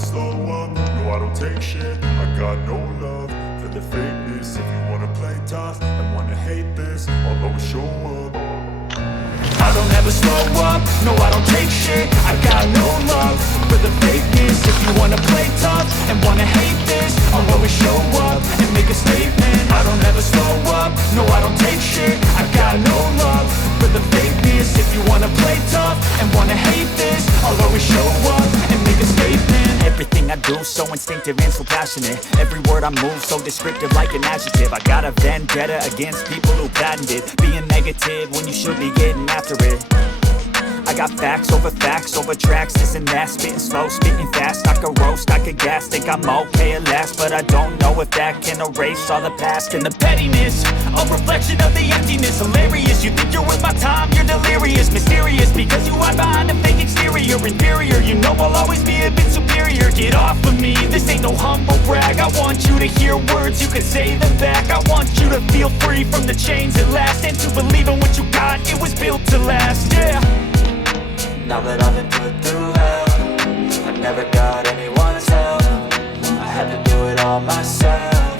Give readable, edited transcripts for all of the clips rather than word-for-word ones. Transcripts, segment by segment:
slow up, no I don't take shit. I got no love for the fakeness. If you wanna play tough and wanna hate this, I'll always show up. I don't ever slow up, no I don't take shit. I got no love for the fakeness. If you wanna play tough and wanna hate this, I'll always show up and make a statement. I don't ever slow up, no I don't take shit. I got no love for the fakeness. If you wanna play tough and wanna hate this, I'll always show up and make a statement. Everything I do so instinctive and so passionate. Every word I move so descriptive like an adjective. I got a vendetta against people who patented being negative when you should be getting after it. I got facts over tracks, this and that. Spitting slow, spitting fast, I could roast, I could gas. Think I'm okay at last, but I don't know if that can erase all the past. And the pettiness, a reflection of the emptiness. Hilarious, you think you're worth my time, you're delirious. Mysterious, because you hide behind a fake exterior. Inferior, you know I'll always be a bit superior. Get off of me, this ain't no humble brag. I want you to hear words, you can say them back. I want you to feel free from the chains at last, and to believe in what you got, it was built to last, yeah. Now that I've been put through hell, I never got anyone's help. I had to do it all myself.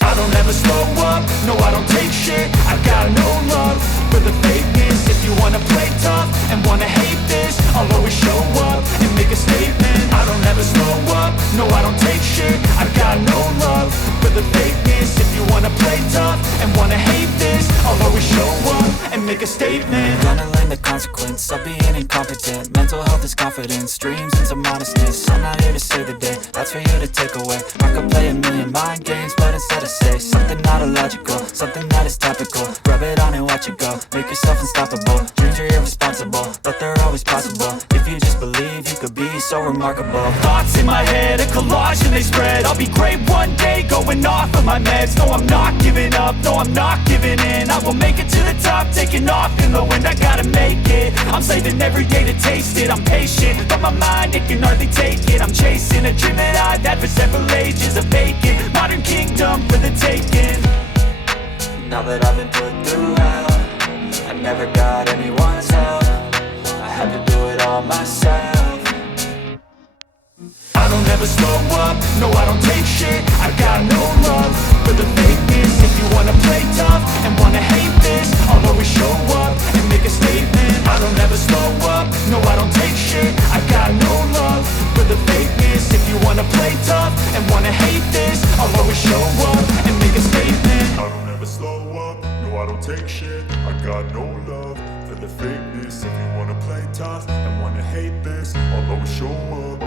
I don't ever slow up, no I don't take shit. I got no love for the fakeness. If you wanna play tough and wanna hate this, I'll always show up and make a statement. I don't ever slow up, no I don't take shit. I got no love for the fakeness. If you wanna play tough and wanna hate this, I'll always show up and make a statement. Gonna learn the consequence of being incompetent. Mental health is confidence, dreams into modestness. I'm not here to save the day, that's for you to take away. I could play a million mind games, but instead I say something not illogical, something that is topical. Rub it on and watch it go, make yourself unstoppable. Dreams are irresponsible, but they're always possible. If you just believe, you could be so remarkable. Thoughts in my head, a collage and they spread. I'll be great one day, going off of my meds. No, I'm not giving up, no, I'm not giving in. I will make it to the top, taking off in the wind. I gotta make it, I'm saving every day to taste it. I'm patient, but my mind, it can hardly take it. I'm chasing a dream that I've had for several ages. A vacant, modern kingdom for the taking. Now that I've been put through hell, I never got anyone's help. I had to do it all myself. I don't ever slow up, no I don't take shit. I got no love for the fakeness. If you wanna play tough and wanna hate this, I'll always show up and make a statement. I don't ever slow up, no I don't take shit. I got no love for the fakeness. If you wanna play tough and wanna hate this, I'll always show up and make a statement. I don't ever slow up, no I don't take shit. I got no love for the fakeness. If you wanna play tough and wanna hate this, I'll always show up.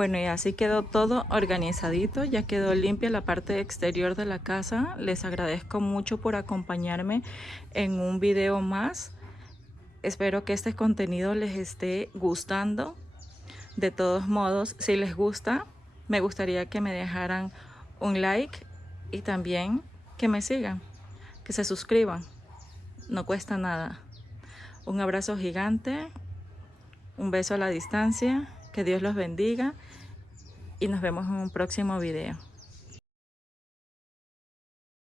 Bueno, y así quedó todo organizadito, ya quedó limpia la parte exterior de la casa. Les agradezco mucho por acompañarme en un video más. Espero que este contenido les esté gustando. De todos modos, si les gusta, me gustaría que me dejaran un like y también que me sigan, que se suscriban. No cuesta nada. Un abrazo gigante, un beso a la distancia, que Dios los bendiga y nos vemos en un próximo video.